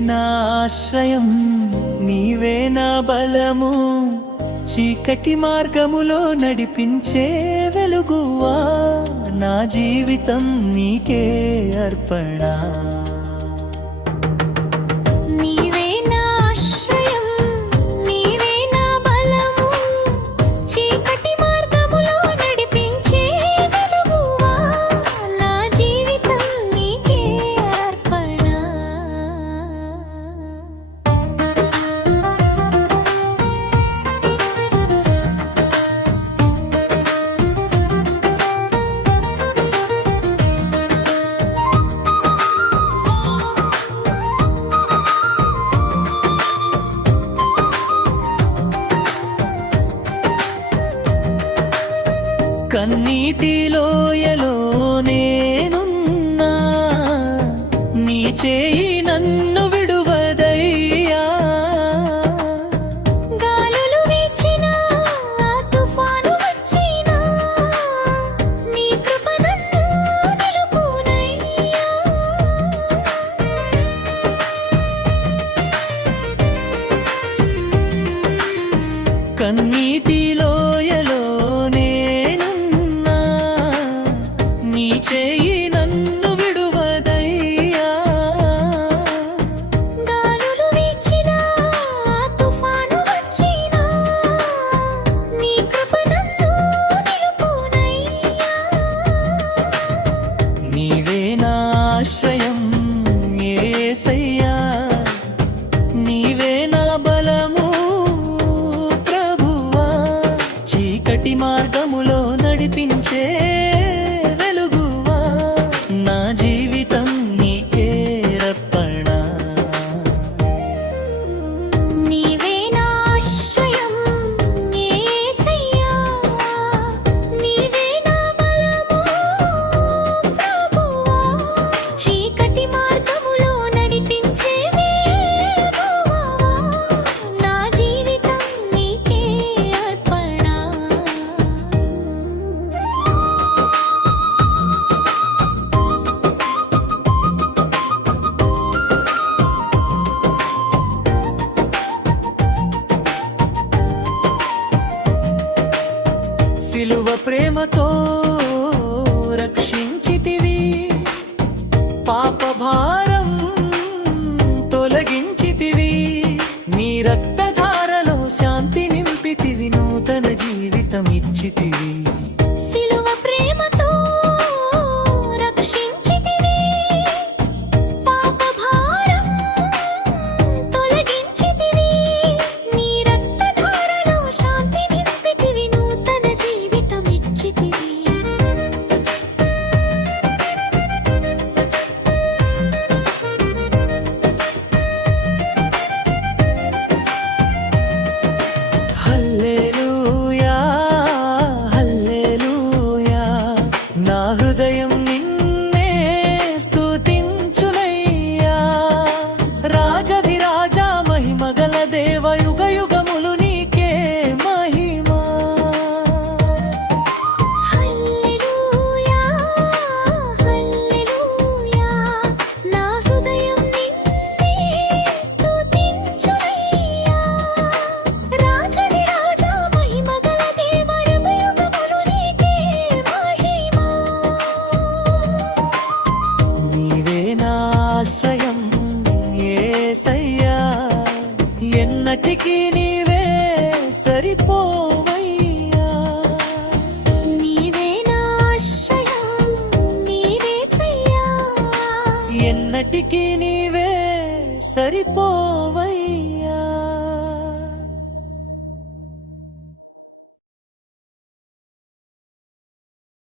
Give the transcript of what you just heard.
నా ఆశ్రయం, నీవే నా బలము, చీకటి మార్గములో నడిపించే వెలుగువా, నా జీవితం నీకే అర్పణ. కన్నీటి లోయలో నేనున్నా, నీ చేయి నన్ను విడువదయ్యా. గాలులు వీచినా, తుఫాను వచ్చినా, నీ కృప నన్ను నిలుపునయ్యా. కన్నీటి లోయలో చేయి నన్ను విడువదయ్యా. గాలులు వీచినా, తుఫాను వచ్చినా, నీ కృప నన్ను నిలుపునయ్యా. నీవే నా ఆశ్రయం యేసయ్యా, నీవే నా బలము ప్రభువా, చీకటి మార్గములో నడిపించే సిలువ ప్రేమతో రక్షించితివి, పాప భారం తొలగించితివి, నీ రక్తధారలో శాంతి నింపితివి, నూతన జీవితం ఇచ్చితివి. సిలువ ప్రేమతో రక్షించితివి, పాప భారం తొలగించితివి, నీ రక్తధారలో శాంతి నింపితివి, నూతన జీవితం ఇచ్చితివి. హల్లెలూయా హల్లెలూయా, నా హృదయం నిన్నే స్తుతించునయ్యా. రాజధిరాజా మహిమగల దేవ, యుగ యుగములు నీకే మహిమా. హల్లెలూయా హల్లెలూయా, నా హృదయం నిన్నే స్తుతించునయ్యా. రాజధిరాజా మహిమగల దేవ, యుగ యుగములు నీకే మహిమా. నీవే నా ఆశ్రయం యేసయ్యా, ఎన్నటికీ నీవే సరిపోవయ్యా. నీవే నా ఆశ్రయం నీవేసయ్యా, ఎన్నటికీ నీవే సరిపోవయ్యా.